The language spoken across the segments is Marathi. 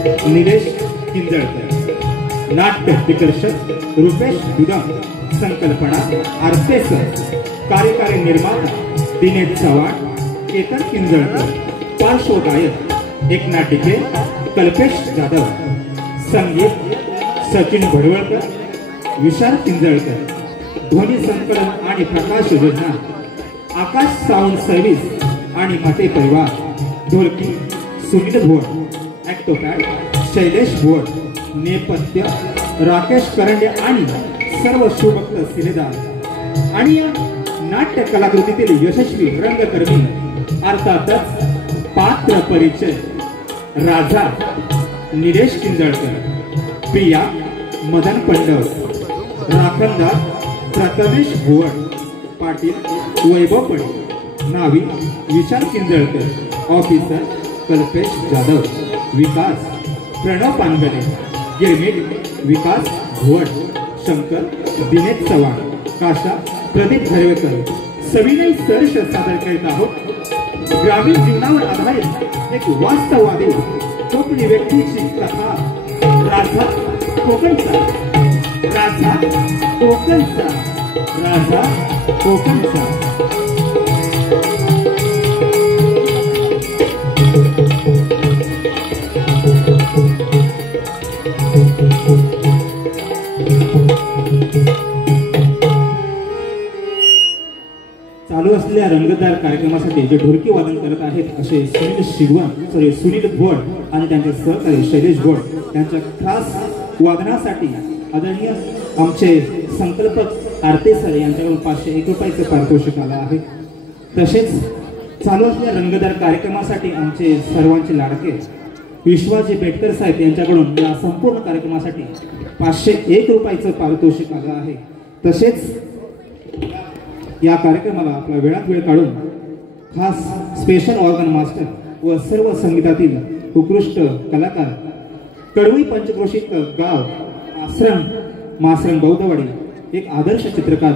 निलेश किंजळकर, नाट्य दिग्दर्शक रुपेश दुदम, संकल्पना आरतेस, कार्यकारी निर्माता दिनेश चव्हाण, केतन किंजळकर, पार्श्वगायक एकनाथ डिके, कल्पेश जाधव, संगीत सचिन भडवळकर, विशाल किंजळकर, ध्वनी संकलन आणि प्रकाश योजना आकाश साऊंड सर्व्हिस आणि मते परिवार, ढोलकी सुनील भोड, ॲक्टोपॅड शैलेश भोड, नेपथ्य राकेश करंडे आणि सर्व शिवभक्त सिनेदार आणि या नाट्य कलाकृतीतील यशस्वी रंगकर्मी अर्थातच पात्र परिचय राजा निलेश किंजळकर, प्रिया मदन पंडव, राखणदार प्रथमेश भुवड, पाटील वैभव पडे, नावी विशाल किंजळकर, ऑफिसर कल्पेश जाधव, विकास प्रणव पानगणे, गिरमिट विकास भुवड, शंकर दिनेश चव्हाण, काशा प्रदीप घरवेकर सविनय सर्ष सादर करीत आहोत। ग्रामीण जीवनावर आधारित एक वास्तववादी कोकणी व्यक्तीची कथा राजा कोकणचा, राजा कोकणचा, राजा कोकणचा। चालू असलेल्या रंगतदार कार्यक्रमासाठी जे ढोलकी वादन करत आहेत असे सुनील भोड आणि त्यांचे सहकारी शैलेश भोड यांच्या खास वादनासाठी आदरणीय आमचे संकल्पक आरते सर यांच्याकडून 501 रुपयाचं पारितोषिक आलं आहे। तसेच चालू असलेल्या रंगतदार कार्यक्रमासाठी आमचे सर्वांचे लाडके विश्वाजी बेटकर साहेब यांच्याकडून या संपूर्ण कार्यक्रमासाठी 501 रुपयाचं पारितोषिक आलं आहे। तसेच या कार्यक्रमाला आपला वेळात वेळ काढून खास स्पेशल ऑर्गन मास्टर व सर्व संगीतातील उत्कृष्ट कलाकार कडवी पंचक्रोशीत गाव आश्रम मासरंग बौद्धवाडी एक आदर्श चित्रकार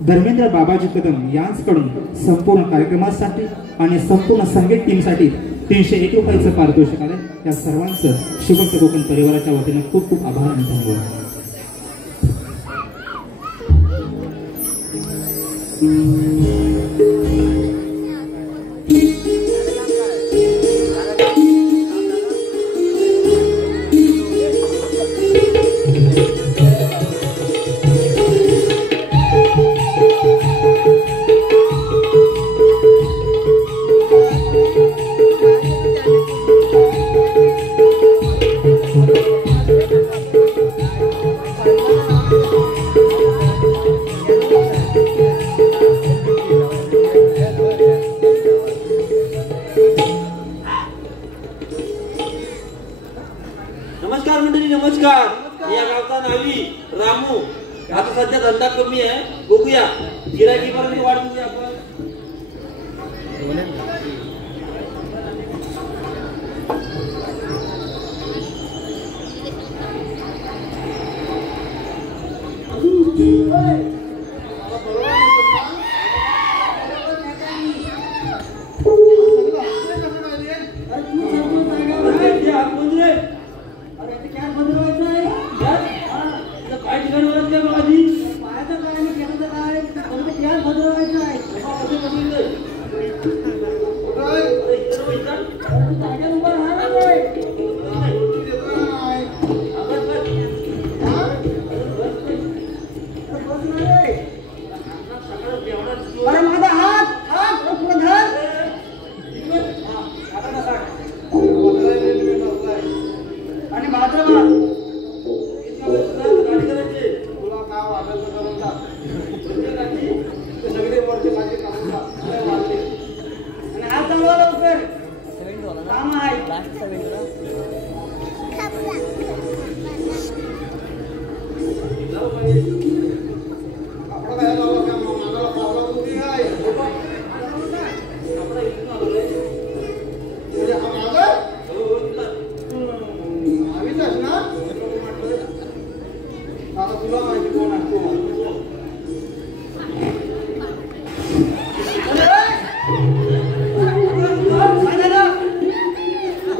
धर्मेंद्र बाबाजी कदम यांच्याकडून संपूर्ण कार्यक्रमासाठी आणि संपूर्ण संगीत टीमसाठी 301 रुपयाचं पारितोषिक आले। या सर्वांचं शिवभक्त कोकण परिवाराच्या वतीने खूप खूप आभार आणि धन्यवाद। नमस्कार मंडळी, नमस्कार। या गावचा नावी रामू। आता सध्या धंदा कमी आहे, बघूया गिराईकीपर्यंत वाढ बघूया आपण।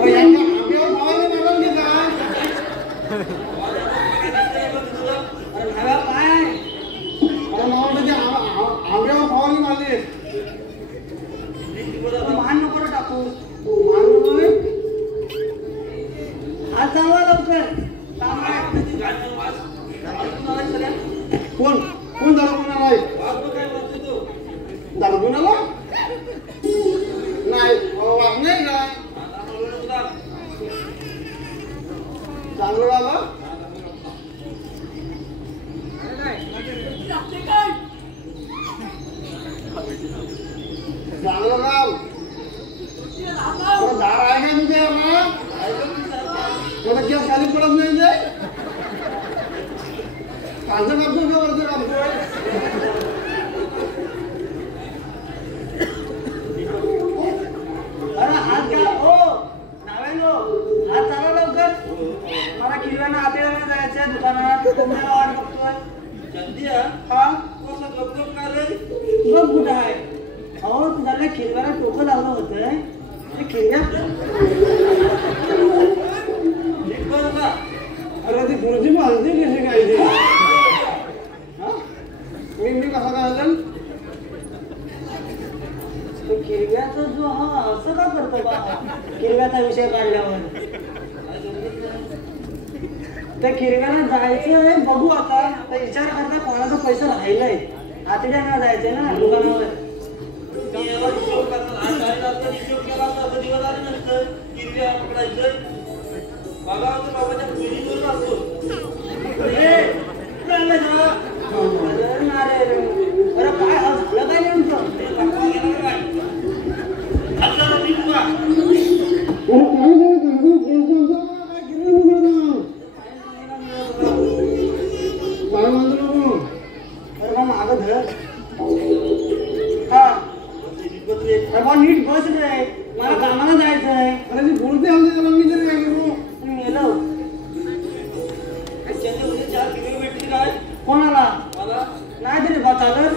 Oh, खालचं कापतोय का वरचं कापतोय? अरे हात घ्या हो नावेलो हात चाला लवकर मला किल्ल्यानं आतेला जायचंय दुकानात तुम्हाला वाट बघतोय चंदिया हा कसं गपगप का रे तुझं कुठं आहे अहो तुझ्याला खिलव्याला टोकं लावलं होतं ते खिलव्यात नीट बोल का अरे ती पुढची माहिती कशी काय ती? हा? मी कसा काय असेल? तो खिलव्याचा जो हा असं का करतो बा खिलव्याचा विषय काढल्यावर त्या खिरव्याला जायचंय बघू आता तर विचार करता कोणाचा पैसा राहिलाय आतड्याला जायचंय ना दुकानावर मी याला हिशोब करतात आज शाळेत असताना हिशोब केला असता असं दिवस आले नसतं किरवी पकडायचं बघा होतं बाबाच्या मुलीवरून असतो अरे काय झालं काय नेमकं मागं धर हा अरे बा नीट बस रे मला कामाला जायचंय अरे ती पुढची आली त्याला मी तरी काय करू? मी गेलो चार किलो भेटली काय कोणाला मला नाही तरी बा चालत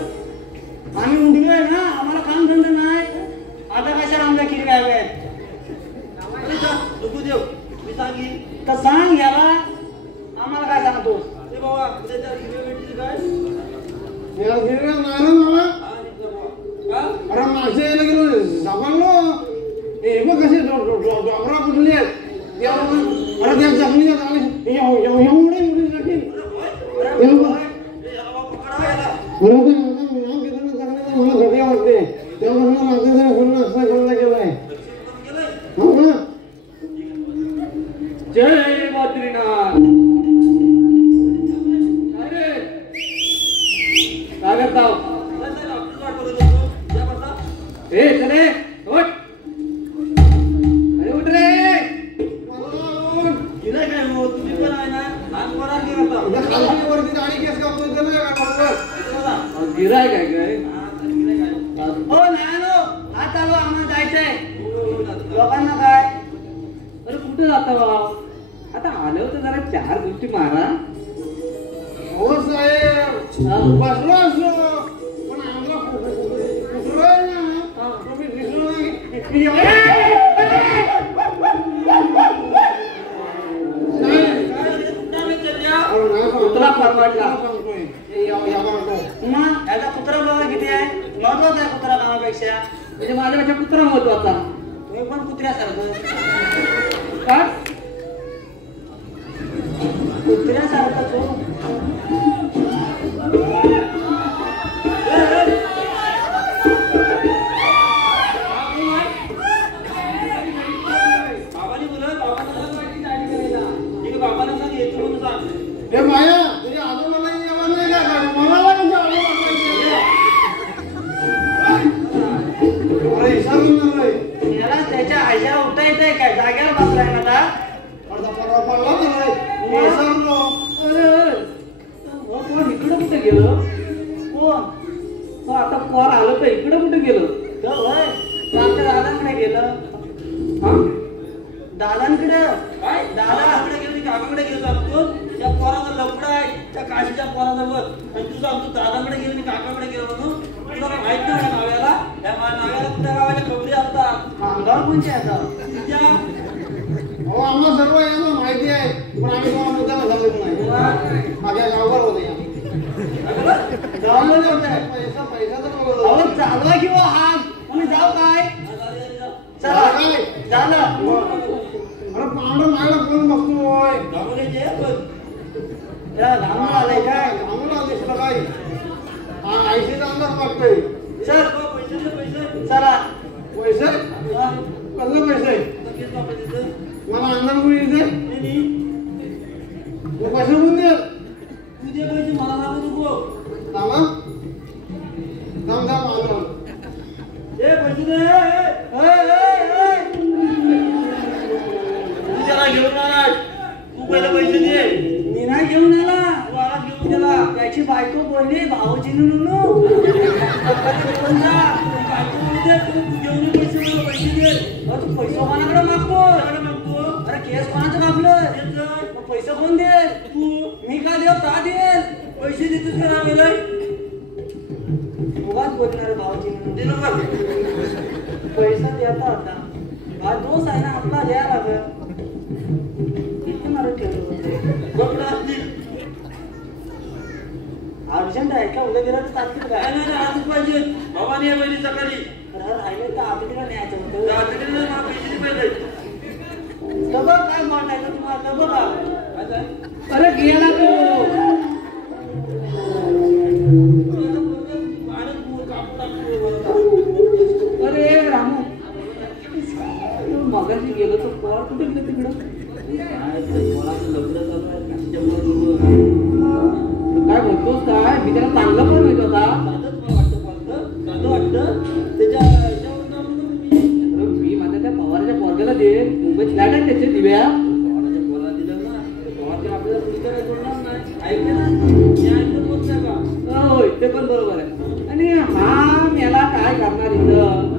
आम्ही उंडलोय ना आम्हाला काम धंदा नाही आता कशाला आमच्या खिरव्या हव्यात अरे जा नको देव मी सांगी तर सांग याला आम्हाला काय सांगतो ते बाबा उद्या चार किलो भेटली काय याला गिरव्या नाही ना मला. हा निघा बाबा का अरे मागच्या यायला गेलो सापडलो हे बघ कसे डोंगरा फुटले अरे त्या जखमीच्या चांगली एवढे मोठी जखीन मला घटिया वाटते तेव्हा मागच्या असं कोणाला केलंय हो ना जय बद्रीनाथ अरे काय करता ए चले उठ अरे उठ रे तिला काय हो तुम्ही पण आहे ना लहान पोरा उद्या खालची वरती आणि केस कापतोय तर नाही का बरोबर गिराय काय काय हो नाही नो आता आलो आम्हाला जायचंय लोकांना काय अरे कुठं जाता बा आता आलो तर जरा चार गोष्टी मारा हो साहेब बसलो असलो पण आम्हाला कुठलोय ना तुम्ही दिसलो कुत्रा परवडला सांगतोय मग याचा कुत्रा बघा किती आहे महत्वाचा आहे कुत्रा कामापेक्षा म्हणजे माझ्यापेक्षा कुत्रा महत्वाचा तुम्ही पण कुत्र्यासारखं काय कुत्र्यासारखं तो बाबाने बोलत बाबाला सांग येतो म्हणून सांग हे माया तुझ्या आजोबाला येणार नाही का मला तुमच्या अरे विसरणार नाही याला त्याच्या आईला उठता येतंय काय जाग्याला बसलाय मला अर्धा परवा पडला तर नाही मी विसरलो कोण इकडं कुठे गेलो कोण हो आता पोर आलं तर इकडं कुठे गेलो तर होय आमच्या दादांकडे गेलं हा दादांकडे काय दादाकडे गेलो की काकाकडे गेलो सांगतो त्या पोराचा लफडा आहे त्या काशीच्या पोराजवळ आणि तू सांगतो दादाकडे गेलो की काकाकडे गेलो म्हणून तुला काय माहित नाही का नाव्याला त्या नाव्याला कुठल्या गावाच्या खबरी असतात अंगावर कोणचे आता तुझ्या हो आम्हाला सर्व यांना माहिती आहे पण आम्ही कोणा मुद्दाला झालेलो नाही माझ्या गावावर होते गावाला होतंय पैसा पैसा तर अहो चालवा किंवा हात तुम्ही जाऊ काय चला काय? झालं अरे पांढरं मायला कोण बघतोय गावले पण त्याला घालून आलंय काय आम्हाला दिसलं काय आयसीचा अंदाज बघतोय चल पैसे दे पैसे चला पैसे हा. कसले पैसे लगेच बाबा तिथं मला अंदाज कोणी येते नाही तू पैसे कोण दे तू दे पैसे मला सांगू नको थांबा थांब थांब आलो ए पैसे दे तू त्याला घेऊन आला तू पहिले पैसे दे मी नाही घेऊन आला तू आला घेऊन त्याला त्याची बायको बोलली भाऊजीनं नुनू घेऊन पैसे दे. तू पैसा कोणाकडे मागतो? अरे केस कोणाचं कापलं? पैसे कोण देईल? तू मी का देऊ? का देईल? पैसे देतोस का रामेला? उगाच बोलणार भाऊजीनं दे ना बघ. पैसा देता होता हा दोष आहे ना आपला द्या लागत इथं मारून ठेवलं होते बघ ना असतील. अर्जंट आहे का उद्या गेला तर चालतील काय? नाही आजच पाहिजे. भवानी आहे पहिली सकाळी. राहिलं तर आतडीला न्यायचं होतं. रात्रीला मला पैसे दे पहिले. डबं काय मांडायचं तुम्हाला? डबं का? आता अरे गेला तो अरे रामू मगाशी गेलो तर पोर कुठे गेलं तिकडं? काय म्हणतोस काय? मी त्याला चांगलं पण होईल होता. मी माझ्या त्या पवाराच्या पोरग्याला दे मुंबईत फ्लॅट आहे त्याचे दिव्या होय ते पण बरोबर आहे. आणि हा मेला काय करणार इथं?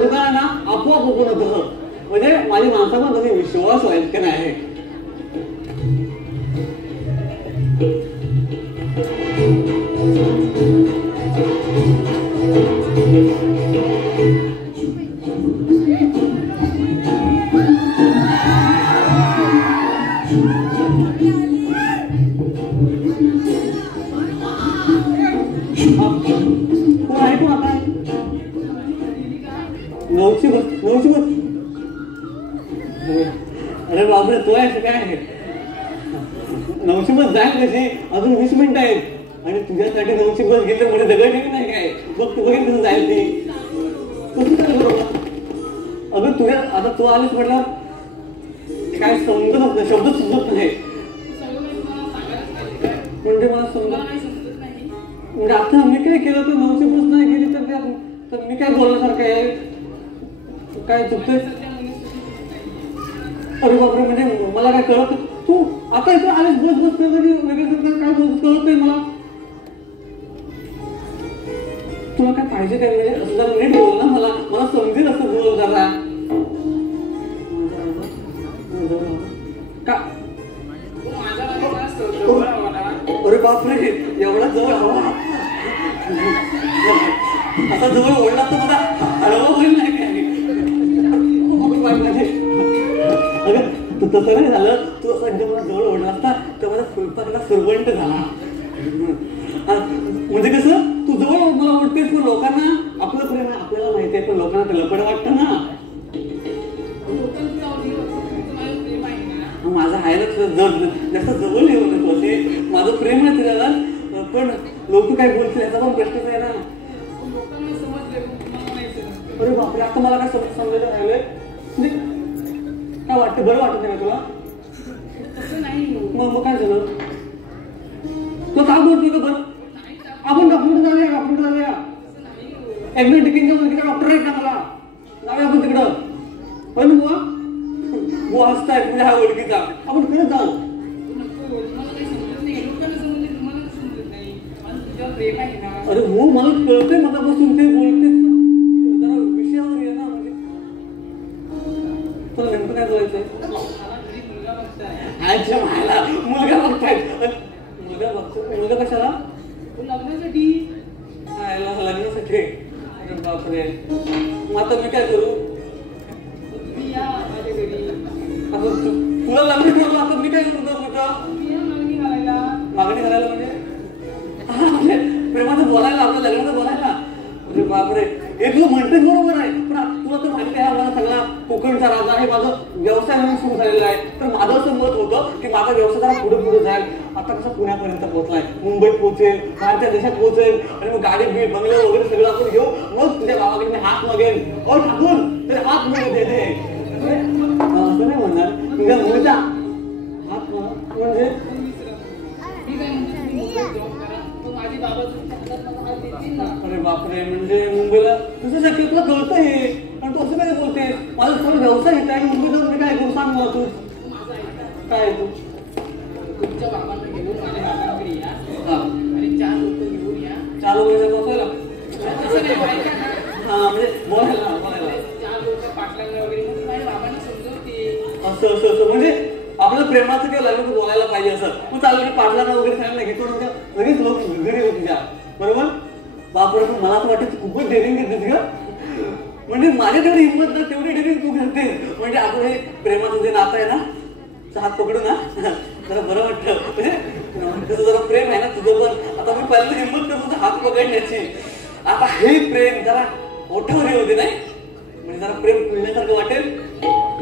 दुकान ना आपोआप ओपन होतं. म्हणजे माझी माणसाला तसे विश्वास व्हायचं की नाही. अरे बापरे तो आहे काय 900 बस जाईल कशी अजून 20 मिनिटं आहेत आणि तुझ्यासाठी 900 बस गेली तर म्हणजे दगड ठीक नाही काय बघ तू बघेल कसं जाईल ती कसं काय बरोबर अगं तुझ्या आता तू आलीस म्हटलं काय समजत नाही शब्द सुचत नाही म्हणजे मला समजत म्हणजे आता मी काय केलं तर 900 बस नाही गेली तर मी काय बोलण्यासारखं आहे काय चुकतंय अरे बापरे म्हणजे मला काय कळत तू आता इथं आलेस बस बस वेगळं काय बोलत कळत नाही मला तुला काय पाहिजे काय म्हणजे असं जरा नीट बोल ना मला मला समजेल असं बोल जरा का अरे बापरे एवढा जवळ हवा आता जवळ ओढला तर मला हळवा होईल नाही काय तसं नाही झालं तू असं एकदम मला जवळ ओढला असता तर मला फुलपाखला सुरवंट झाला म्हणजे कसं तू जवळ मला ओढतेस पण लोकांना आपलं प्रेम आहे आपल्याला माहिती आहे पण लोकांना ते लपड वाटतं ना माझं आहे ना जास्त जवळ येऊ नको असे माझं प्रेम आहे तुझ्यावर पण लोक काय बोलतील याचा पण प्रश्नच आहे ना. लोकांना समजले मला नाही समजलं. अरे बापरे, आता मला काय समजायला राहिलंय म्हणजे काय वाटतं, बरं वाटत नाही तुला? तसं नाही हो. मग काय झालं? तू काय बोलतोय का बरं? आपण डॉक्टर जाऊया. एकदा टिकिंगच्या मुलगीचा डॉक्टर आहेत ना, मला जाऊया आपण तिकडं. पण बुवा हसतायत म्हणजे हा ओळखीचा, आपण खरंच जाऊ. अरे हो, मला कळतंय मनापासून ते बोलते. जरा विषयावर ये ना, म्हणजे तुला नेमकं काय बोलायचंय? अच्छा, मला मुलगा बघतायत. मुलगा कशाला? लग्नासाठी. लग्नासाठी. अरे बापरे, मग आता मी काय करू? तुम्ही या माझ्या घरी. आता तुला लग्न ठरलं, आता मी काय करू? तुम्ही या मागणी घालायला. मागणी घालायला म्हणजे प्रेमाचं बोलायला, आपल्या लग्नाचं बोलायला. अरे बापरे, हे तुला म्हणतेच बरोबर आहे, पण तुला तर माहिती आहे मला सगळा कोकणचा राजा आहे, माझं व्यवसाय म्हणून सुरू झालेला आहे. तर माझं असं मत होतं की माझा व्यवसाय जरा पुढे जाईल. आता कसं पुण्यापर्यंत पोहोचलाय, मुंबईत पोहोचेल, बाहेरच्या देशात पोहोचेल, आणि मग गाडी बीड बंगले वगैरे सगळं आपण घेऊ. मग तुझ्या गावाकडे मी हात मागेन. अहो ठाकूर, तरी हात मागे दे दे. असं नाही म्हणणार, तुझ्या मुलीचा हात म्हणजे मी काय म्हणतो, तुम्ही मुंबईत जॉब करा, पण माझी बाबाचं हात देतील ना. अरे बापरे, म्हणजे मुंबईला तुझं शक्य तुला कळतं हे, पण तू असं काय बोलतेस? माझा थोडा व्यवसाय घेत आहे, मुंबईत जाऊन मी काय करू सांग मला तू. माझं ऐका, काय तू? तुमच्या बाबांना घेऊन माझ्या बाबांकडे या हा, आणि 4 लोक घेऊन या. 4 लोकांचा बसायला? तसं नाही, ऐका ना. हा, म्हणजे बोलायला 4 लोक पाटलांना वगैरे मग माझ्या बाबांना समजवते. असं म्हणजे आपलं प्रेमाचं किंवा लग्नाचं बोलायला पाहिजे. असं तू चाललं की पाटलांना वगैरे सांगितलं घेतो, लगेच लोक घरी होती तुझ्या बरोबर. बापरे, मला असं वाटतं खूपच डेअरिंग घेतेस ग. म्हणजे माझ्या तेवढी हिंमत ना, तेवढी डेअरिंग तू करतेस. म्हणजे आपण हे प्रेमाचं जे नातं आहे ना, हात पकडू ना, जरा बरं वाटतं. म्हणजे तुझं जरा प्रेम आहे ना तुझं पण. आता मी पहिल्यांदा हिंमत करतो हात पकडण्याची. आता हे प्रेम जरा मोठ्यावर होते नाही, म्हणजे जरा प्रेम खुलण्यासारखं वाटेल,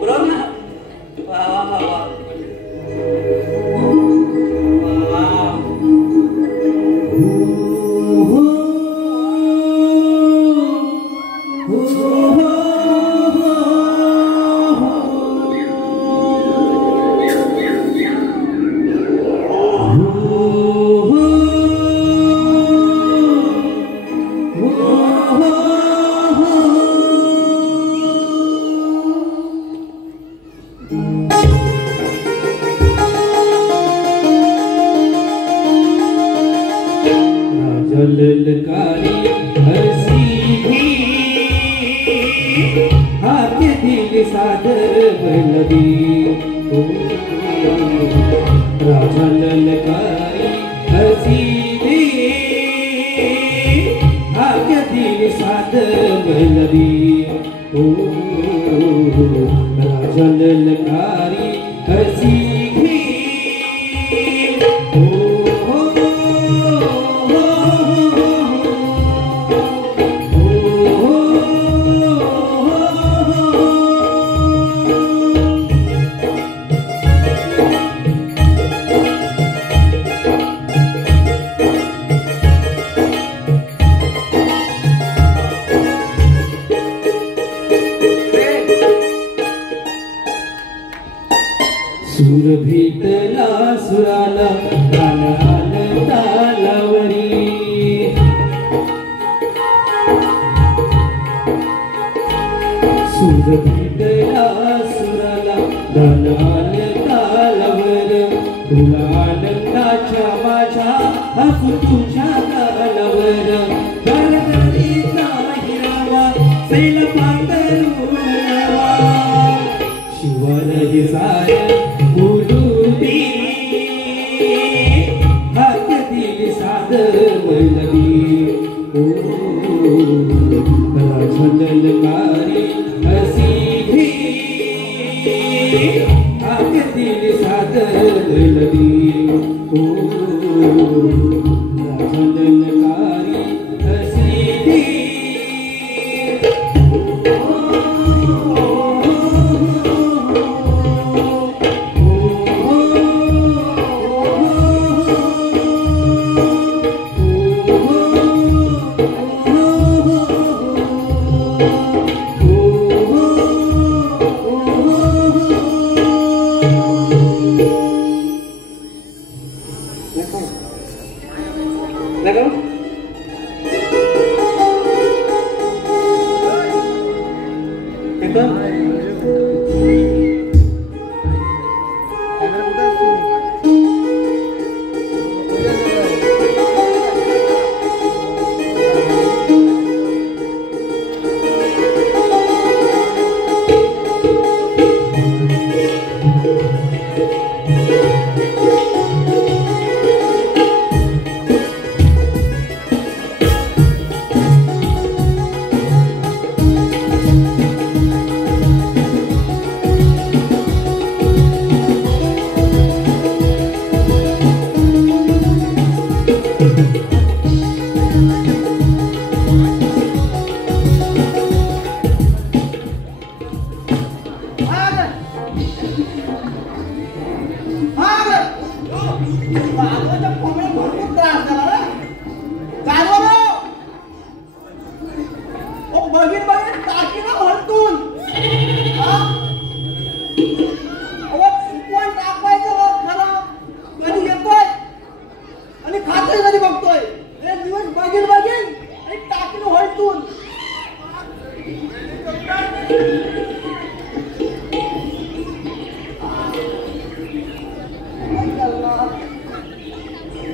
बरोबर ना? वा वा वा वा. ललकारी हसी भी हाथ दिल सादर बलदी. राजा ललकारी हसी भी हाथ दिल सादर बलदी. राजा ललकारी हसी भी सूर भेटला सुराला तालाल तालावरी. सूर भेटला सुराला तालाल तालावर. तुला आनंदाच्या माझ्या हसू तुझ्या गालावर. गरगरीचा हिरावा सैल पांघरूणावा. शिवर हे साऱ्या उडुबी हात दिल सादर वल्लभी. राजा ललकारी हसी भी हात दिल सादर वल्लभी. राजा ललकारी हसी भी लगाऊ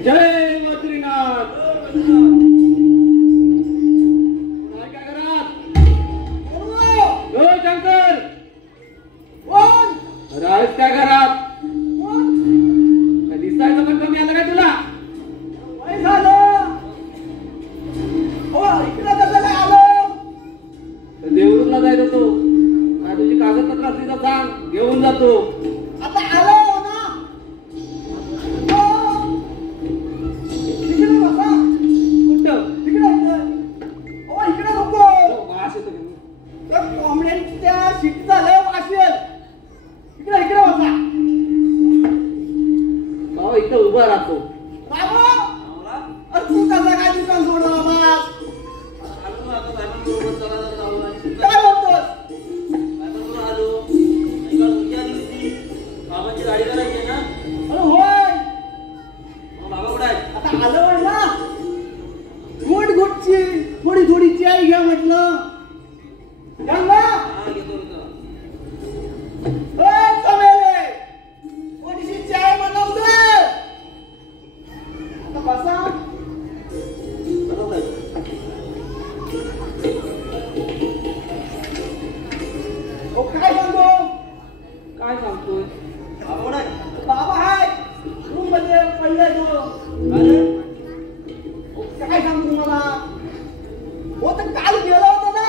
जय बद्रीनाथ. काय घरात शंकर राज काय घरात दिसायचं पण कमी आलं काय तुला देवरूपला जायचं तो काय तुझी कागदपत्र असली तर सांग घेऊन जातो. आता आलो ना तिकडे बसा कुठं इकडे नको वास येतो त्या कोंबड्यांच्या शिट झालं वाशेल इकडे बसा बाबा इथं उभा राहतो. तू कसा काय दुकान सोडला बाबा काय बोलतोस बाबांची गाडी करायची ना अरे होय बाबा कुठे आहे आता आलो ना घुटची थोडी चाय घ्या म्हटलं गंगा हा घेतो चमेले थोडीशी चाय बनव दे आता बसा काय सांगतो काय सांगतोय बाबा कुठे आहे बाबा हाय रूम मध्ये पडलाय तो काय सांगू तुम्हाला हो तर काल गेला होता ना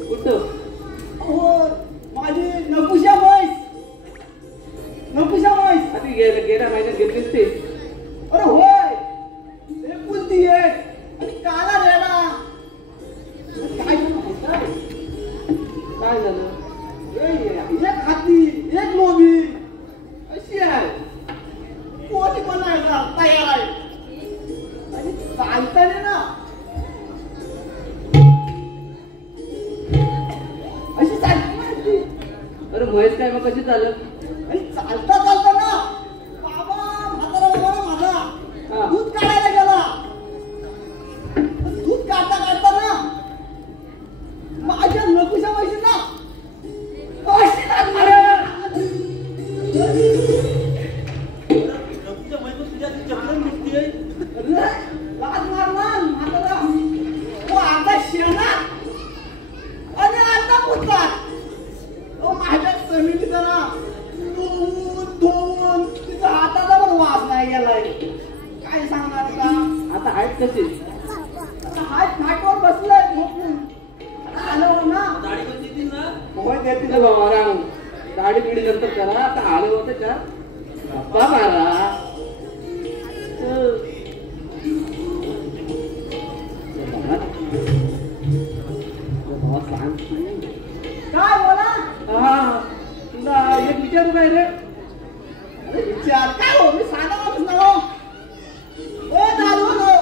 कुठं हो माझी नकुशा म्हैस आधी गेल्या महिन्यात घेतलीस ते अरे होय एकुलती एक आणि काला रेडा काय काय झालं एक हाती एक लोबी अशी आहे कोणी पण नाही ना तयार आहे आणि चालताना ना अशी चालती अरे म्हैस काय मग कशी झालं आणि चालता ना बाबा म्हातारा बाबा ना माझा दूध काढायला गेला दूध काढता ना माझ्या नकुशा पैसे ना अशी लागणार तुझ्या मैत्री तुझ्या चक्रण दिसतीये लाज मारणार म्हातारा तो आता शेणात आणि आता पुतात तो माझ्या जमिनीचा ना धुवून तिचा हाताला पण वास नाही गेलाय काय सांगणार आता आता आहेत कशी हात नाटवर बसलाय झोपून आलो ना दाढी पण देतील ना होय देतील ना बाबा राहून दाढी पिढी नंतर करा आता आलं होतं का गप्पा मारा बाबा सांग काय बोला हा तुला एक विचारू काय रे अरे विचार काय हो मी साधा माणूस ना हो ओ दारू हो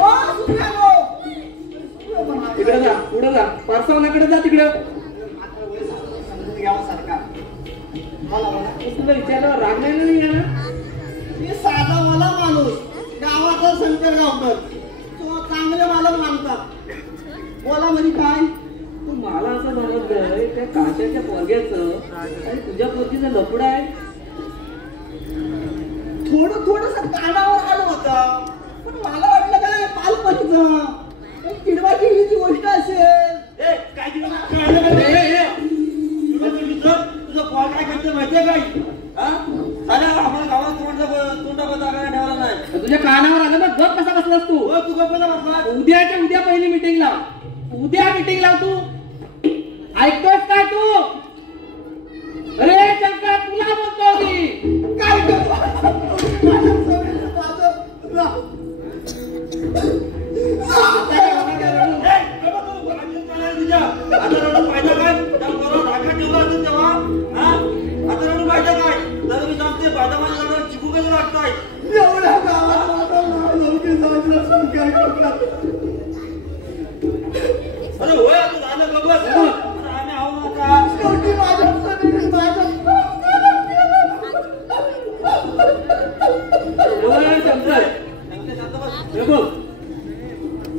ओ सुप्रिया हो तिकडे जा पुढे जा पारसावण्याकडे जा तिकडे समजून घ्यावा सरकार मला तुला विचारल्यावर राग नाही ना मी साधा मला माणूस गावाचा शंकर गावकर तो चांगले मला मानतात. बोला म्हणजे काय? तू मला असं समजलंय त्या काशाच्या पोरग्याचं आणि तुझ्या पोरगीचं लफडं आहे. थोडस कानावर आलं होतं पण मला वाटलं काय पालपतीचं किडवा किडवीची गोष्ट असेल. ए, काय दिलं? कळलं का ते? तुझं पोर काय करते माहितीये काय? हा? साल्या आम्हाला गावात तोंडा बंद ठेवला नाही. तुझ्या कानावर आलं मग गप कसा बसलास तू? हो, तू गप्प बसला. उद्याच्या उद्या पहिली मीटिंग लाव. उद्या मीटिंग लाव तू. ऐकतोस काय तू? अरे शंकर तुला बोलतो मी. काय आता रडून फायदा काय? त्या पोराला धाकात ठेवला असेल तेव्हा, हा? आता रडून फायदा काय? जर मी सांगते फायदा माझ्या रडायला चिकू कसं लागताय? एवढ्या गावात माझं नाव लौकिक साजरा शंकर गावकर. अरे होय, आता झालं का बस? आता आम्ही आहो ना आता. शेवटी माझ्या सगळ्यांनी माझं ओय शंकर, सांगते शांत बस. हे बघ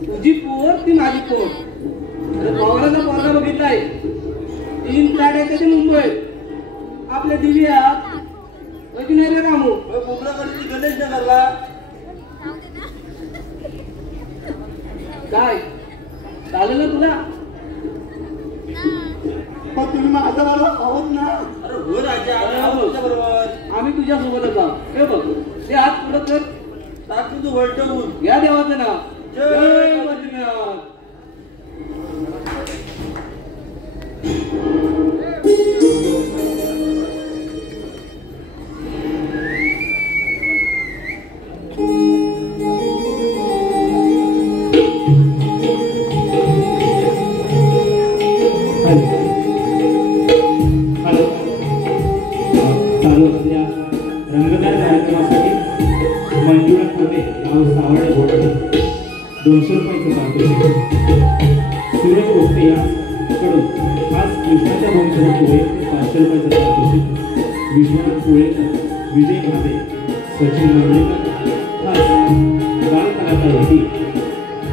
तुझी पोर ती माझी पोर. अरे पवाराचा पोरगा बघितलाय. 3 फ्लॅट येते ते मुंबईत. आपल्या दिव्यात माहिती नाही रे रामू. होय, कोपऱ्याकडची गणेश नगरला. काय चालेल ना तुला? पण तुम्ही माझं मला आहोत ना. अरे होय राजा, आम्ही आहो तुझ्याबरोबर. आम्ही तुझ्या सोबतच आहोत. हे बघ ते हात पुढं कर. टाक तू वळटवून. या देवाचं नाव. जय बद्रीनाथ. हॅलो. चालू असलेल्या रंगदार कार्यक्रमासाठी मंजुळा ठाणे नाव सावळे बोलते. 200 रुपयाचं पारितोषिक. सूरज ओपते याकडून खास कृष्णाच्या वंशासाठी वैयक्तिक 500 रुपयाचं पारितोषिक. विश्वनाथ कोळेकर, विजय भावे, सचिन मांजरेकर खास बाल कलाकार होती.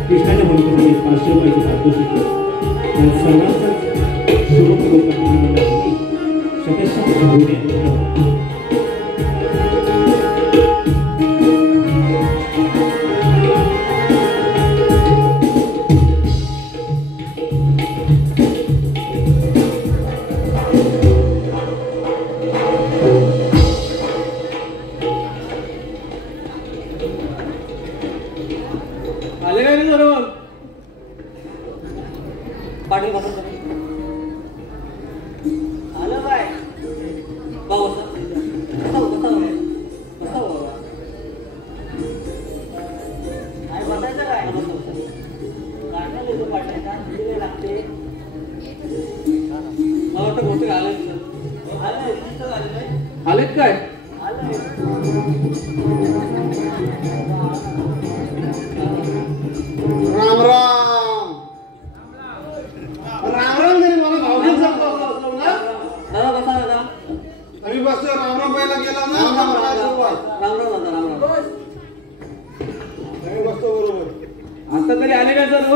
कृष्णाच्या वंशासाठी 500 रुपयाचं पारितोषिक. या सर्वांचा शुभप्रयोग मंडळासाठी सदस्य होणे. आले काय रे बरोबर? पाटील बसा. आलं काय? भाऊ बसा. बसा बाबा. काय बसायचं काय? बसा. गाणं लिहिलं पाठायचा. किती लागते? मला वाटतं बहुतेक आलं. आलं नाही, दिसतं आलं नाही. आलेत काय? राम राम राम राम तरी मला भावकीत सांगतो ना. दादा बसा दादा. आम्ही बसतो राम राम पहिला गेला ना. राम राम दादा, राम राम. आम्ही बसतो बरोबर. आता तरी आले काय सर्व?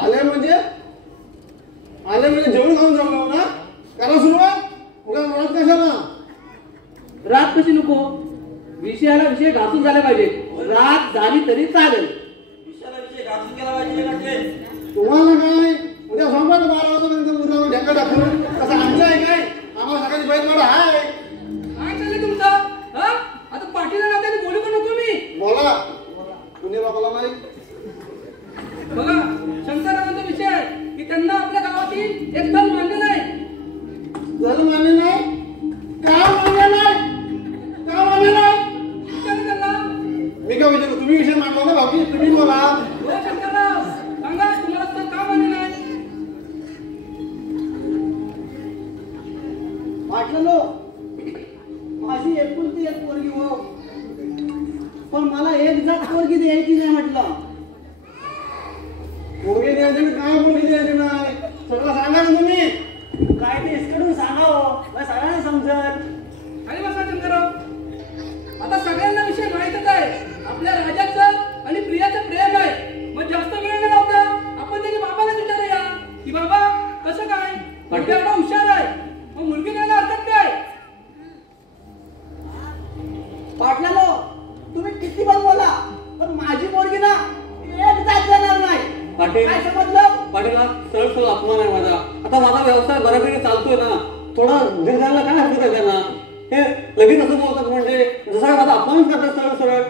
आले म्हणजे जेवण खाऊन जमलो ना. करा सुरुवात. उद्या म्हणत कशाला? रात कशी नको? विषयाला विषय घासून झाले पाहिजे. रात झाली तरी चालेल. विषयाला विषय घासून गेला पाहिजे का ते? तुम्हाला काय उद्या सोमवार 12 वाजता उद्या ढेंगा टाकून कसं आमचं आहे काय? आम्हाला सकाळी बैल मला हाय. काय चाललंय तुमचं? हा? आता पाठीला नात्याने बोलू का नको मी? बोला कुणी बाबाला नाही. बघा शंकराचा विषय आहे की त्यांना आपल्या गावातील एक दल मान्य नाही. झालं मान्य नाही. का मान्य नाही? का मान्य नाही? विचारा त्यांना. मी काय विचारतो? तुम्ही विषय मांडला ना बाबी. तुम्ही बोला. हो शंकरराव, सांगा तुम्हाला तर का मान्य नाही? वाटलं माझी एकुलती एक पोरगी हो. पण मला एक जात पोरगी द्यायची नाही म्हटलं. पोरगी द्यायची काय पोरगी द्यायची नाही सगळं सांगा ना तुम्ही. काय ते इसकडून सांगा हो. मला सगळ्यांना समजत. आणि आपल्या राजाचं आणि प्रियाचं प्रेम आहे. मग जास्त वेळ न लावता आपण त्याच्या बाबाला विचारूया की बाबा कसं काय, मुलगा एवढा हुशार आहे, मग मुलगी द्यायला हरकत काय? पाटलानो, तुम्ही किती पण बोला पण माझी पोरगी ना एक जात देणार नाही. पाटील काय समजलं? पाटील हा सरळ सरळ अपमान आहे माझा. आता माझा व्यवसाय बऱ्यापैकी चालतोय ना, थोडा धीर द्यायला काय हरकत आहे त्यांना? हे लगेच असं बोलतात म्हणजे जसा काय माझा अपमानच करतात सरळ सरळ.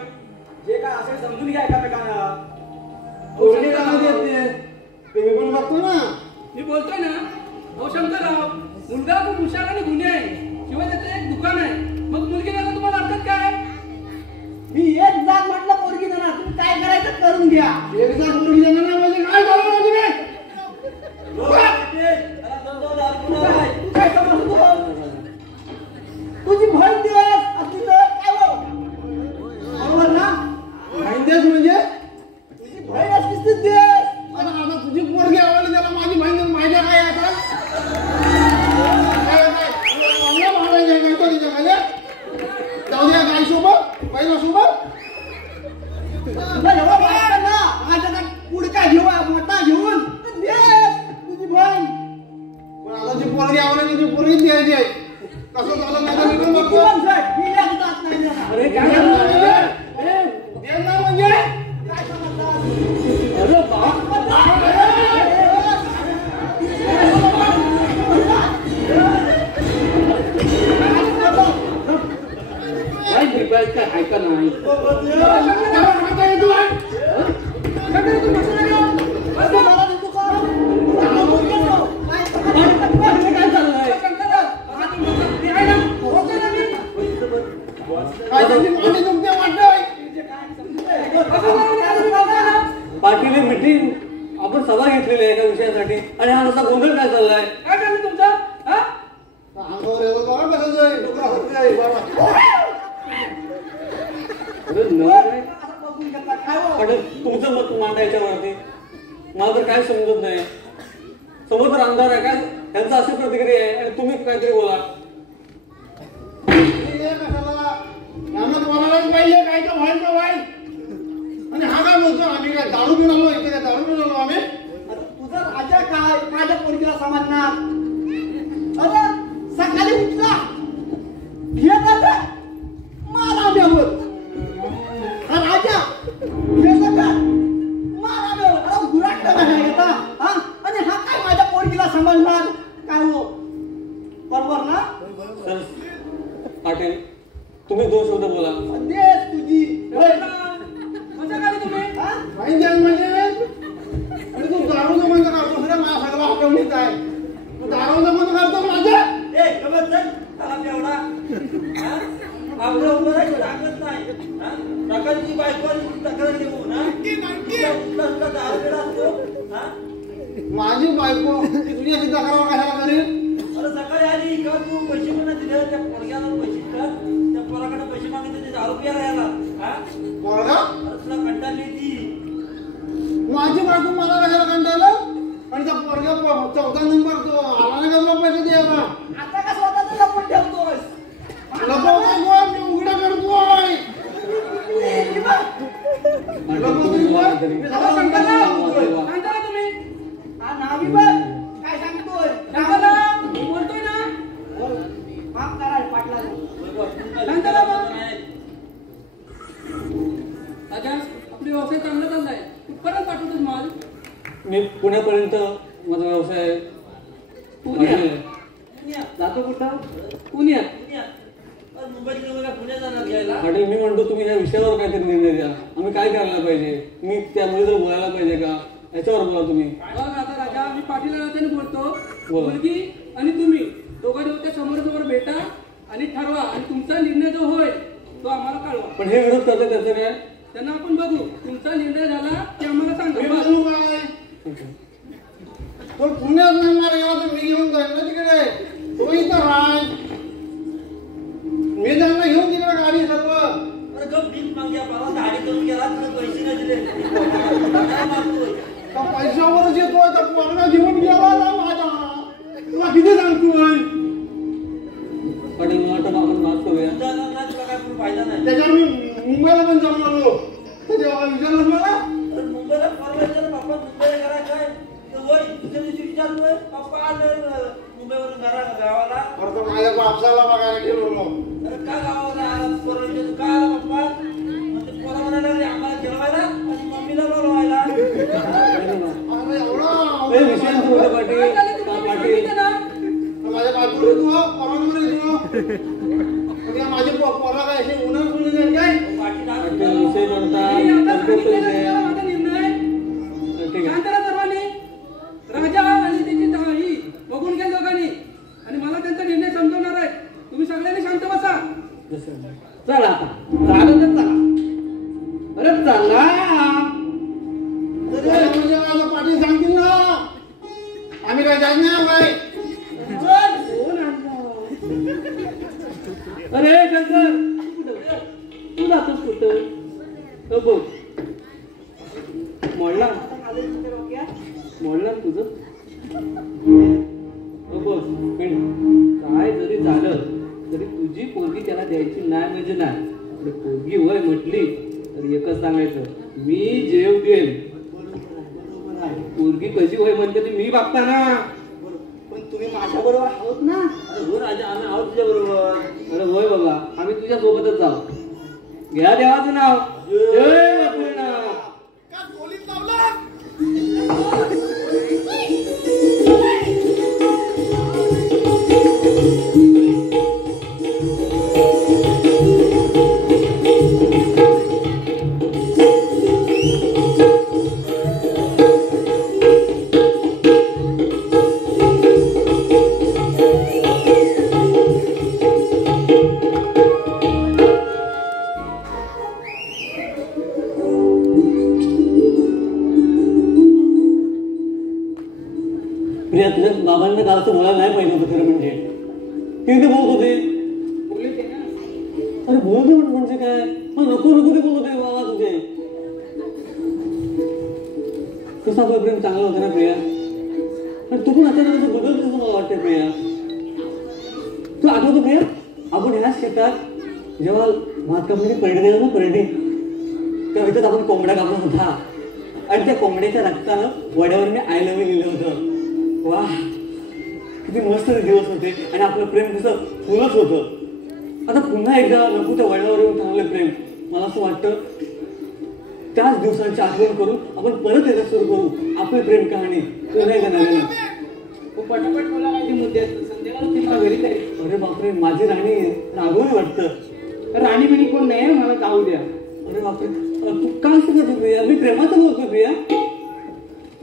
जे काय असेल समजून घ्या एकामेकांना. पोरगी काय देते तुम्ही पण बघतो ना. मी बोलतोय ना, अहो शंकरराव, मुलगा खूप हुशार आणि गुन्हे आहे, शिवाय त्याचं एक दुकान आहे, मग मुलगी द्यायला तुम्हाला हरकत काय? मी एक जात म्हटलं पोरगी देणार, तुम्ही काय करायचं करून घ्या. एक जात पोरगी देणार नाही म्हणजे काय झालं म्हणजे काय समजतो? तुझी बहीण दिवस असली तर काय हो? बरोबर ना? बहीण दिवस म्हणजे तुझी बहीण असलीच तर दिवस. आता तुझी पोरगी आवडली त्याला माझी बहीण माझ्या काय आता जाऊ द्या गाईसोबत बैलासोबत एवढं वाटतं ना माझ्या पुढका घेऊ मोठा घेऊन तुझी बहीण पण आता जी पोरगी आवडली तुझी पोरगी द्यायची आहे. कसं झालं नाही मी बघतो. अरे काय झालं? देणार म्हणजे काय समजतात? अरे बाप, काय प्रिपेअर काय ऐका नाही. काय चाललंय? पाटील मीटिंग आपण सभा घेतलेली आहे एका विषयासाठी आणि हा असा गोंधळ काय चाललाय? काय झालं तुमचा? हा? पाटील तुमचं मत मांडायच्यावरती मला तर काय समजत नाही. समोर तर अंधार आहे काय, त्यांचा अशी प्रतिक्रिया आहे आणि तुम्ही काहीतरी बोला. पाहिजे काय का व्हायचं वाईट आणि हा काय बोलतो आम्ही काय दारू पिऊन आलो इथे काय दारू पिऊन आलो आम्ही. तुझा राजा काय माझ्या पोरगीला समजणार? अरे सकाळी उठला हे करता मारा बेवर हा राजा हे करता मारा बेवर. अरे गुराट काय येता हा आणि हा काय माझ्या पोरगीला समजणार काय हो? बरोबर ना? सर पाटील तुम्ही दोन शब्द बोला. देश तुझी मजा काय तुम्ही? म्हणजे आणि तू दारूचं बंद करतो सगळं माझ्या सगळं हटवणीच आहे. तू दारूचं बंद करतो माझ्या आपलं उभं राहायची ताकद नाही. सकाळची बायको तक्रार घेऊ ना दारू असतो. माझी बायको तुझी अशी तक्रार कशाला करेल? अरे सकाळी आली का तू पैसे पण दिले त्या पोरग्याला पैसे कर, त्या पोराकडे पैसे मागितले ते दारू प्यायला यायला. पोरगा तुला कंटाळली ती. माझी बायको मला कशाला कंटाळलं आणि त्या पोरग्या 14 नंबर तो आला नाही का तुला पैसे द्यायला? आता का स्वतःच लपवून ठेवतोस? लपवतोय मी उघडा करतोय. सांगता तुम्ही? हा नावी बघ काय सांगतोय? बोलतोय ना? माफ करा पाटला. राजा, आपली व्यवसाय चांगला चाललाय, कुठपर्यंत पाठवतोस माल? मी पुण्यापर्यंत माझा व्यवसाय पुण्यात जातो कुठं? पुण्यात. मुंबईत गेलो का पुण्यात जाणार घ्यायला? पाटील मी म्हणतो तुम्ही ह्या विषयावर काहीतरी निर्णय द्या. आम्ही काय करायला पाहिजे? मी त्यामुळे जर बोलायला पाहिजे का याच्यावर बोला तुम्ही. आता राजा, मी पाटील त्याने बोलतो. बोला. मुलगी आणि तुम्ही दोघांच्या समोर भेटा आणि ठरवा आणि तुमचा निर्णय जो होईल तो आम्हाला कळवा. पण हे विरोध करतात त्याचं काय? त्यांना आपण बघू. तुमचा निर्णय झाला की आम्हाला सांगा. तो पुण्यात म्हणणार गेला तर मी घेऊन जाईल ना तिकडे. तो इथं राह मी त्यांना घेऊन तिकडे गाडी सर्व. अरे गप भीक माग्या बाबा गाडी करून गेला तुला पैसे नाही दिले. त्या पैशावरच येतोय तर पोरगा घेऊन गेला ना माझा. तुला किती सांगतोय? पाटील मला वाटतं आपण माफ करूया. तुला काय फायदा नाही. त्याच्यावर मी मुंबईला पण जाऊन आलो. मला विचारलं मला अरे मुंबईला परवा विचारलं पप्पा मुंबईला करा काय तर वय दुसऱ्या दिवशी विचारतोय पप्पा आलं मुंबईवरून गावाला. अरे तर माझ्या बापसाला बघायला गेलो मग. अरे का गावाला आला परवा विचारतो का आला पप्पा म्हणजे पोरा म्हणायला लागले आम्हाला जेवायला आणि मम्मीला बोलवायला. अरे एवढा ए, विषय नको बोलू पाटील. काय झालं तुम्हाला पाटील. माहिती ना? माझ्या बाजूला तू परवानगी तू माझे पोरा काय असे उन्हा सुनी काय पाठी टाक. पाटील, विषय कोणता? मी आता करतो तो सांगितलेलं विषय. तुम्हाला माझा निर्णय. ठीक आहे. शांत राहा सर्वांनी. राजा आणि त्याची ताई बघून घ्या दोघांनी आणि मला त्यांचा निर्णय समजवणार आहे. तुम्ही सगळ्यांनी शांत बसा. चला आता झालं तर चला. अरे चला. म्हणजे माझं पाटील सांगतील ना आम्ही काय जात नाही काय अरे शंकर तू जातोस कुठं? हो बघ मोडला तुझं. हो बघ काय जरी झालं तरी तुझी पोरगी त्याला द्यायची नाही म्हणजे नाही. आपली पोरगी होय म्हटली तर एकच सांगायचं मी जेव देईल. पोरगी कशी होय म्हणते ती मी बघताना. पण तुम्ही माझ्या बरोबर आहोत ना. अरे हो राजा आम्ही आहोत तुझ्या बरोबर. अरे होय बाबा आम्ही तुझ्या सोबतच जाऊ. घ्या देवाचं नाव जय बापूनाथ. प्रिया तुझ्या बाबांना गावचं बोलायला नाही पाहिजे होतं खरं म्हणजे. ते बोलत होते. बोलले ते ना. अरे बोलते म्हणजे काय मग नको नको ते बोलत होते बाबा तुझे. कसं आपलं प्रेम चांगलं होतं ना प्रिया. पण तू पण अचानक असं बदलतेस मला वाटतं प्रिया. तू आठवतो प्रिया आपण ह्याच शेतात जेव्हा भात कापणी परडी दिला ना परडी तेव्हा इथं आपण कोंबड्या कापत होता आणि त्या कोंबड्याच्या रक्तानं वड्यावर मी आय लव्ह यू लिहिलं होतं. वा किती मस्त दिवस होते आणि आपलं प्रेम कसं फुलच होतं. आता पुन्हा एकदा नको त्या वडिलावर येऊन चांगलं प्रेम. मला असं वाटतं त्याच दिवसांची आठवण करून आपण परत एकदा सुरू करू आपली प्रेम कहाणी पुन्हा एकदा नव्यानं. पटापट बोला काय ते मुद्दे संध्याकाळ तिला घरी तरी. अरे बापरे माझी राणी रागवली वाटतं. राणी बिणी कोण नाही मला जाऊ द्या. अरे बापरे तू काय असं करतो प्रिया? मी प्रेमाचं बोलतो प्रिया.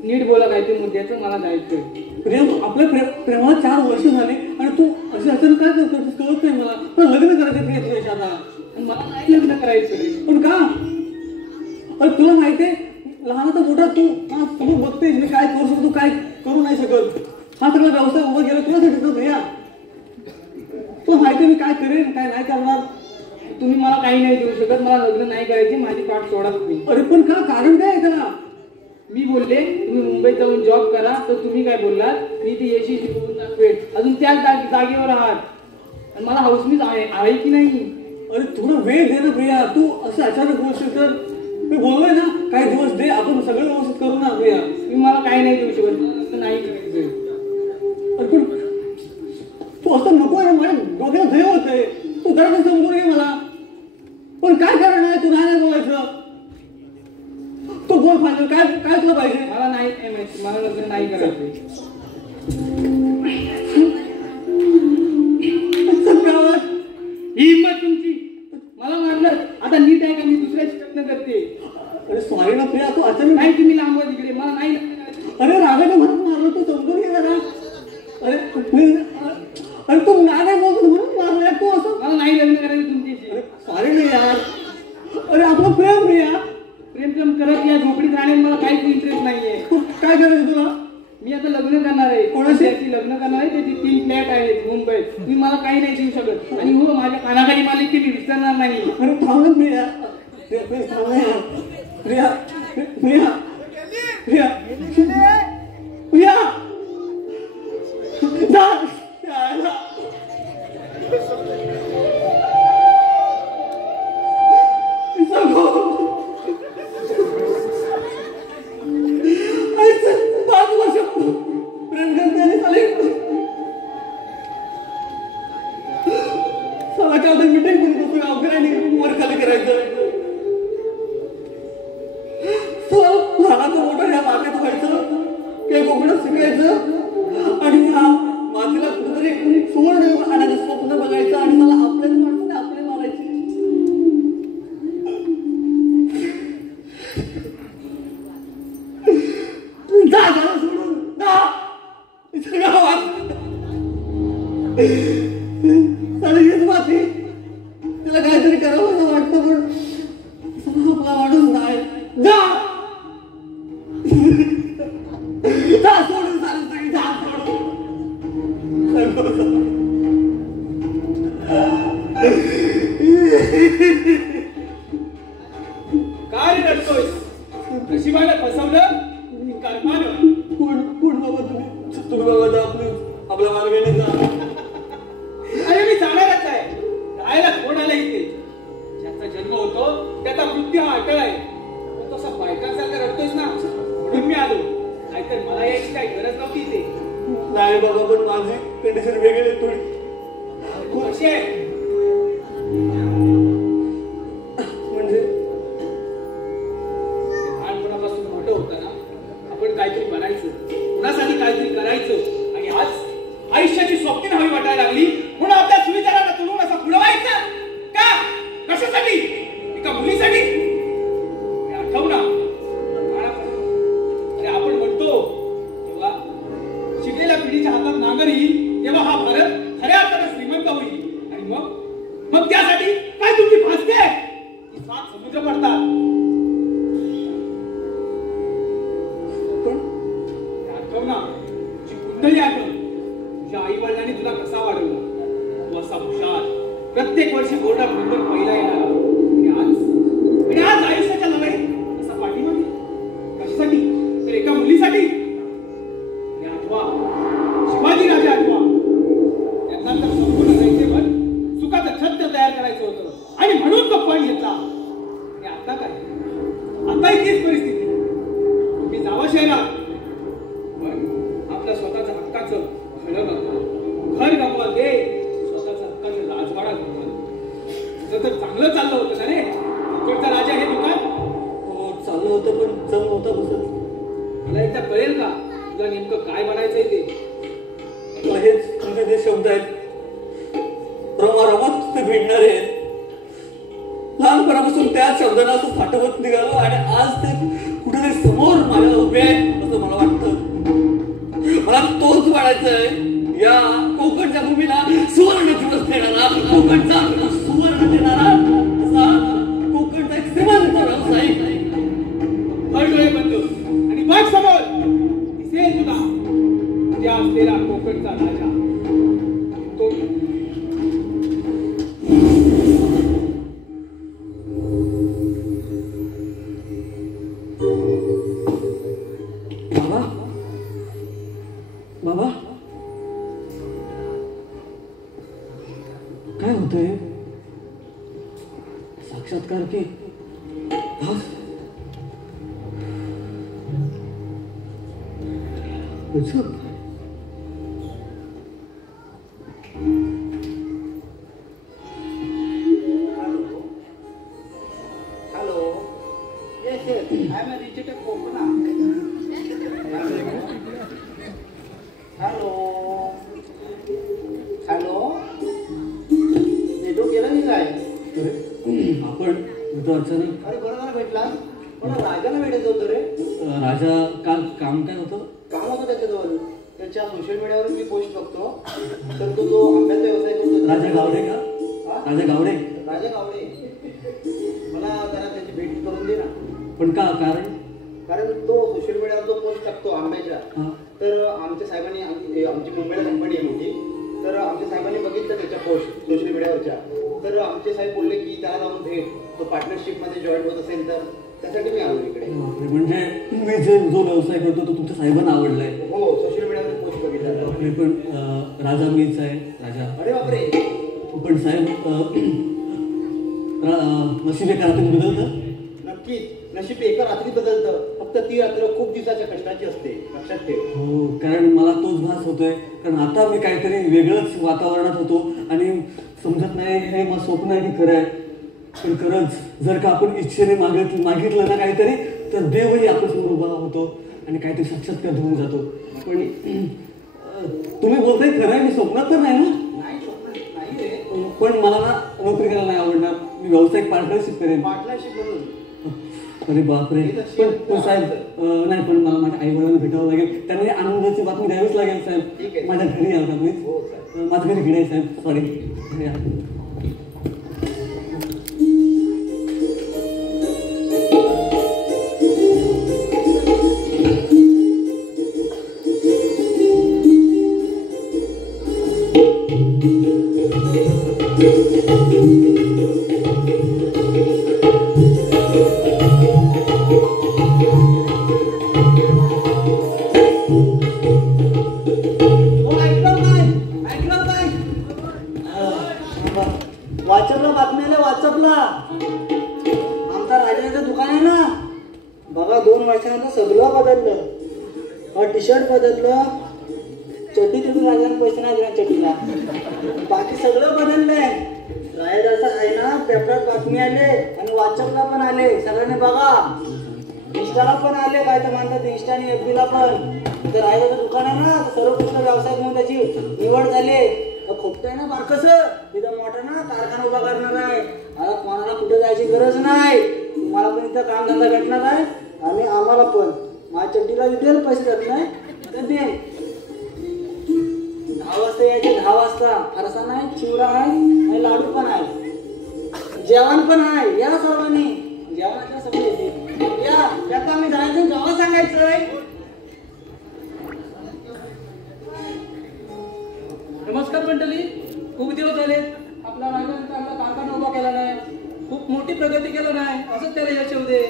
नीट बोला काय ते मुद्द्याचं मला जायचंय. प्रिया आपल्या प्रेमाला 4 वर्ष झाली आणि तू असं अचानक काय करतोस कळत नाही मला. पण लग्न करायचं प्रिया तुझ्या आता. आणि मला नाही लग्न करायचं. पण का? अरे तुला माहितीये लहानाचा मोठा तू हा समोर बघतेस मी काय करू शकतो काय करू नाही शकत. हा सगळा व्यवसाय उभा केला तुझ्यासाठी तर प्रिया. तुला माहितीये मी काय करेन काय नाही करणार. तुम्ही मला काही नाही देऊ शकत. मला लग्न नाही करायचे. माझी पाठ सोडा तुम्ही. अरे पण का कारण काय आहे त्याला? मी बोलले तुम्ही मुंबईत जाऊन जॉब करा तर तुम्ही काय बोललात मी ती येशी शिकवून दाखवेन. अजून त्याच जागेवर आहात आणि मला हाऊसमीच आहे की नाही. अरे थोडा वेळ दे ना प्रिया. तू असं अचानक बोलशील तर मी बोललोय ना काही दिवस दे आपण सगळं व्यवस्थित करू ना प्रिया. तुम्ही मला काही नाही देऊ शकत. मला नाही करायचंय. अरे पण तू असं नको आहे माझ्या डोक्याला भय होतंय. तू जरा समजून घे मला. पण काय कारण आहे तू नाही बोलायचं? तू बोल फायनल काय काय तुला पाहिजे? मला नाही माहिती. मला लग्न नाही करायचंय. ही हिंमत तुमची. मला मारलं आता नीट आहे का मी दुसऱ्याची लग्न करते. अरे सॉरी ना प्रिया तू अचानक नाही तुम्ही लांबवा तिकडे. मला नाही लग्न करायचं. अरे रागाच्या म्हणून मारलं तू समजून घे जरा. अरे प्लीज अरे तू नाही बोलतो म्हणून मारलं तू असं. मला नाही लग्न करायचं तुमच्याशी. अरे सॉरी ना यार. अरे आपलं प्रेम प्रिया. प्रेम करत या झोपडीत राहण्यात मला काहीच इंटरेस्ट नाहीये. तू काय करायचं तुला? मी आता लग्न करणार आहे. कोणाशी? त्याची लग्न करणार आहे. त्याची 3 फ्लॅट आहेत मुंबईत. तुम्ही मला काही नाही देऊ शकत. आणि हो माझ्या कानाखाली मालिक मी विसरणार नाही. अरे थांब ना प्रिया. प्रिया थांब ना यार. प्रिया प्रिया प्रिया प्रिया जा. सगो माझ्या आता मीटिंग कोणी बसून अवघराने वर खाली करायचं. लहानाचं मोठं ह्या मातीत व्हायचं, काही कोकणात शिकायचं आणि ह्या मातीला कुठेतरी सुवर्ण आणायचं स्वप्न बघायचं आणि मला आपल्याच माणसाने आपले मारायचे. जा सोडून जा गावात हेच माती त्याला काहीतरी करावं असं वाटतं पण आपला माणूस नाही. जा सोडून चालत जा सोडून. काय रे रडतोय? नशिबाला फसवलं कर्मानं. कोण बाबा तुम्ही बाबा जा आपल्या मार्गाने जा. अरे मी जाणारच आहे. राहायला कोण आलं इथे? ज्याचा जन्म होतो त्याचा मृत्यू हा अटळ आहे. पण तसा बायकांसारखा रडतोयस ना म्हणून मी आलो. नाहीतर मला याची काही गरज नव्हती इथे. नाही बाबा पण माझी कंडिशन वेगळी आहे थोडी. कशी आहे? म्हणजे लहानपणापासून मोठं होतं ना आपण काहीतरी बनायचं, कुणासाठी काहीतरी करायचं आणि आज आयुष्याची स्वप्न हवी वाटायला लागली म्हणून आपल्या सुविचारांना तोडून असं बुडवायचं का? कशासाठी? एका मुलीसाठी? आठव ना अरे आपण म्हणतो तेव्हा शिकलेल्या पिढीच्या हातात नांगर येईल तेव्हा हा भारत खऱ्या अर्थाने श्रीमंत होईल आणि मग त्यासाठी काय तुमची भासते? सात समुद्र पडतात. आठव ना तुझी कुंडली आठव. तुझ्या आई वडिलांनी तुला कसा वाढवला. तू असा हुशार प्रत्येक वर्षी बोर्डात नंबर पहिला येणार आणि आज आयुष्याच्या नव्हे असा पाठीमागे कशासाठी? तर एका मुलीसाठी. आठवा शिवाजी राजा आठवा. त्यांना तर संपूर्ण रयतेवर सुखाचं छत्र तयार करायचं होतं आणि म्हणून तो पण घेतला. आणि आता काय? आताही तीच परिस्थिती. तुम्ही जावा शहरात पण आपल्या स्वतःच्या हक्काचं खरं बघा. घर गमवा दे स्वतःच्या हक्काचं राजवाडा गमवा. तुझं तर चांगलं चाललं होतं ना रे. इकडचा राजा हे दुकान चाललं होतं पण चल नव्हतं बसत. मला एकदा कळेल का तुला नेमकं काय बनायचंय ते? हेच तुमचे जे शब्द आहेत रमारमात ते भिडणारे आहेत. लहानपणापासून त्याच शब्दांना असं साठवत निघालो आणि आज ते कुठेतरी समोर माझ्या उभे आहेत असं मला वाटतं. मला तोच वाढायचा आहे. या कोकणच्या भूमीला सुवर्ण दिवस देणारा, कोकणचा सुवर्ण देणारा असा कोकणचा एक श्रीमंत व्यावसायिक. डोळे बंद आणि बघ समोर दिसेल तुला उद्या असलेला कोकणचा राजा. तो बाबा बाबा काय होतंय? साक्षात्कार की Hello. Yes, yes. I'm a digital Kokana. Hello. Hello. Network गेला नाही काय? आपण इथं अचानक अरे बरं झालं भेटला. पण राजाला भेटायचं होतं रे. राजा काल काम काय होतं? काम होतं त्याच्याजवळ. त्याच्या सोशल मीडियावर मी पोस्ट बघतो तर तो जो आंब्याचा व्यवसाय करतो. राजा गावडे का? राजा गावडे. राजा गावडे. मला जरा त्याची भेट करून दे ना. पण का? कारण तो सोशल मीडियावर जो पोस्ट टाकतो आंब्याच्या तर आमच्या साहेबांनी आमची मुंबईला कंपनी आहे मोठी तर आमच्या साहेबांनी बघितलं त्याच्या पोस्ट सोशल मीडियावरच्या तर आमचे साहेब बोलले की त्याला जाऊन भेट तो पार्टनरशिपमध्ये जॉईन होत असेल तर त्यासाठी मी आलो इकडे. म्हणजे तुम्ही जो व्यवसाय करतो तो तुमच्या साहेबांना आवडलाय? हो सोशल मीडियावर पोस्ट बघितला. पण राजा मीच आहे. राजा अरे बापरे. पण साहेब नशीब एका रात्री बदलतं? नक्कीच नशीब एका रात्री बदलतं. फक्त ती रात्र खूप दिवसाच्या कष्टाची असते लक्षात ठेव. हो कारण मला तोच भास होतोय. कारण आता मी काहीतरी वेगळंच वातावरणात होतो आणि समजत नाही हे मग स्वप्न आहे की खरं आहे. पण खरंच जर का आपण इच्छेने मागितलं ना काहीतरी तर देवही आपल्यासमोर उभा होतो आणि काहीतरी साक्षात्कार होऊन जातो. पण तुम्ही बोलताय खरं आहे, मी स्वप्नात तर नाही ना. पण मला ना नोकरी करायला नाही आवडणार. मी व्यावसायिक पार्टनरशिप करेन. अरे बापरे. पण साहेब नाही, पण मला माझ्या आई वडिलांना भेटावं लागेल. त्यांना आनंदाची बातमी द्यावीच लागेल साहेब. माझ्या घरी याल का प्लीज? माझ्या घरी घरी साहेब. सॉरी. वाचपला बातमी आल्या वाचपला. आमचा राजाचं दुकान आहे ना बघा, 2 वर्षानंतर सगळं बदललं. टी शर्ट बदललं, चड्डी तिथून राजाने पैसे नाही दिला चड्डीला. बाकी सगळं बदललंय. राजाचं आहे ना पेपरात बातमी आले आणि वाचपला पण आले. सगळ्यांनी बघा, इंस्टाला पण आले. काय तर म्हणतात इंस्टा आणि FB ला पण. तर राजाचं दुकान आहे ना, सर्वोत्कृष्ट व्यावसायिक म्हणून त्याची निवड झाली. खोपटाय ना बारकस तिथं मोठा ना कारखाना उभा करणार आहे. आता कोणाला कुठे जायची गरज नाही. तुम्हाला पण इथं काम धंदा भेटणार आहे आणि आम्हाला पण. माझ्या चड्डीला देईल, पैसे देत नाही तर दे. 10 वाजता यायचे, 10 वाजता. फरसा नाही, चिवडा आहे आणि लाडू पण आहे, जेवण पण आहे. या सर्वांनी जेवणाच्या सगळे येते. या त्यात आम्ही जायचं, गावात सांगायचंय. नमस्कार मंडळी. खूप दिवस झाले आपला राजाने चांगला कारखाना उभा केला नाही, खूप मोठी प्रगती केला नाही, असंच त्याला यश येऊ दे.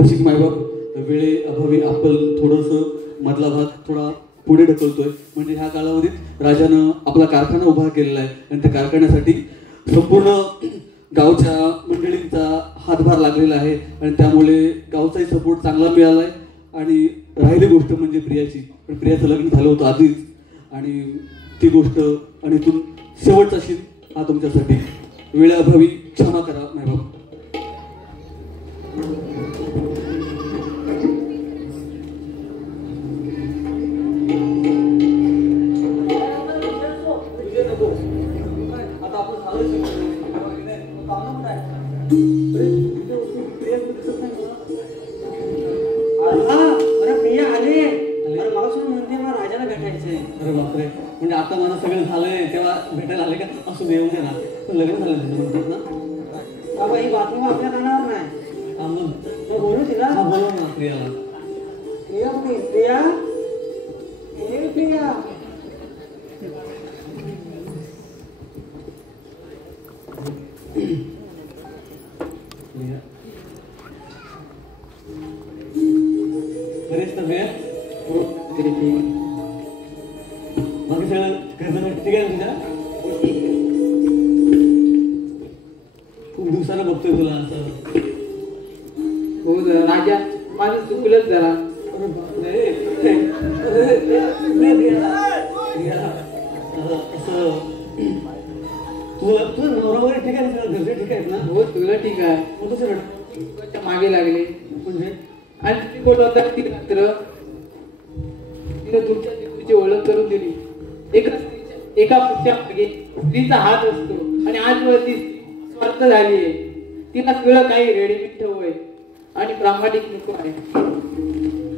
रसिक मायबाप, वेळेअभावी आपण थोडंसं मधला भाग थोडा पुढे ढकलतोय. म्हणजे ह्या कालावधीत राजानं आपला कारखाना उभा केलेला आहे आणि त्या कारखान्यासाठी संपूर्ण गावच्या मंडळींचा हातभार लागलेला आहे आणि त्यामुळे गावचाही सपोर्ट चांगला मिळाला आहे. आणि राहिली गोष्ट म्हणजे प्रियाची. पण प्रियाचं लग्न झालं होतं आधीच आणि ती गोष्ट आणि इथून शेवटचा शीन हा तुमच्यासाठी. वेळेअभावी क्षमा करा मायबाप. अरे बापरे, म्हणजे आता मला सगळं झालंय तेव्हा भेटायला आले का? असू दे, येऊ दे ना. लग्न झालं म्हणतात ना बाबा. ही बातमी आपल्या कानावर नाही. मग बोलू तिला. बोलव ना प्रियाला. प्रिया कुठे? प्रिया, हे प्रिया. बरेच तब्येत बाकी सगळं घरचं ठीक आहे तुझ्या? खूप दिवसानं बघतोय तुला असं. हो राजा, माझं चुकलंच जरा. असं तुझं नवरा वगैरे ठीक आहे ना? घरचे ठीक आहेत ना? हो तुला ठीक आहे. मग कसं मागे लागले म्हणजे आणि तुम्ही बोलत होता ती रात्र तिने तुमच्या लेकरूची ओळख करून दिली. एका पुढच्या मागे स्त्रीचा हात असतो आणि आजवरती स्वार्थ झालीये. तिला सगळं काही रेडीमेड हवंय आणि प्रामाणिक नको आहे.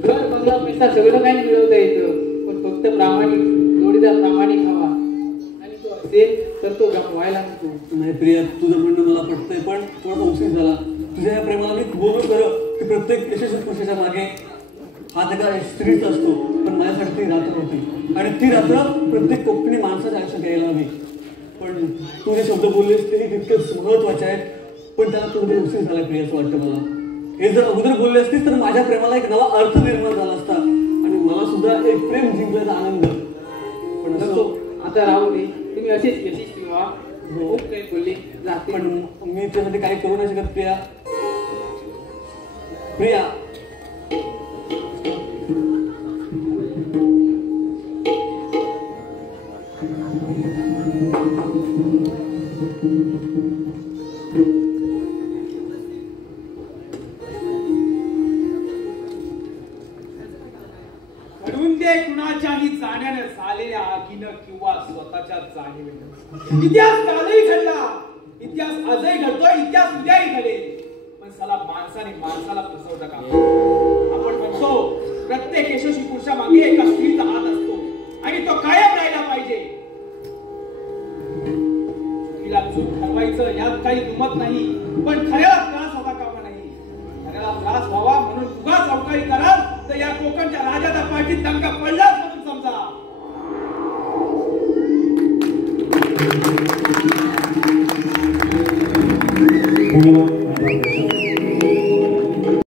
घर बंगला पैसा सगळं काही मिळवता येतं, पण फक्त प्रामाणिक जोडीदार प्रामाणिक हवा. आणि तो असेल तर तो गमवायला नको. नाही प्रिया, तुझं म्हणणं मला पटतंय, पण थोडा उशीर झाला. तुझ्या या प्रेमाला मी बोलू खरं की प्रत्येक यशस्वी पुरुषाच्या मागे हात एका स्त्रीच असतो, पण माझ्यासाठी ती रात्र होती आणि ती रात्र प्रत्येक कोकणी माणसाच्या आयुष्यात यायला हवी. पण तू जे शब्द बोललेस तेही तितकेच महत्वाचे आहेत, पण त्याला थोडं उशीर झाला प्रिया असं वाटतं मला. हे जर अगोदर बोलले असतीस तर माझ्या प्रेमाला एक नवा अर्थ निर्माण झाला असता आणि मला सुद्धा एक प्रेम जिंकल्याचा आनंद. पण असं आता राहू दे, तुम्ही असेच यशस्वी व्हा. खूप काही बोलली जाते, पण मी त्यासाठी काही करू नाही शकत प्रिया. प्रिया म्हणून ते कुणाच्याही जाण्याने झालेल्या आगीनं किंवा स्वतःच्या जाणीवेनं. इतिहास कालही घडला, इतिहास आजही घडतोय, इतिहास उद्याही घडेल. पण साला माणसाने माणसाला फसवतं का? आपण म्हणतो प्रत्येक यशस्वी पुरुषामागे एका स्त्रीचा हात असतो आणि तो कायम राहिला पाहिजे. तिला चूक ठरवायचं यात काही दुमत नाही, पण खऱ्याला त्रास होता कामा नाही. खऱ्याला त्रास व्हावा म्हणून उगाच अवकाळी कराल तर या कोकणच्या राजाचा पाठीत दंगा पडलाच म्हणून समजा.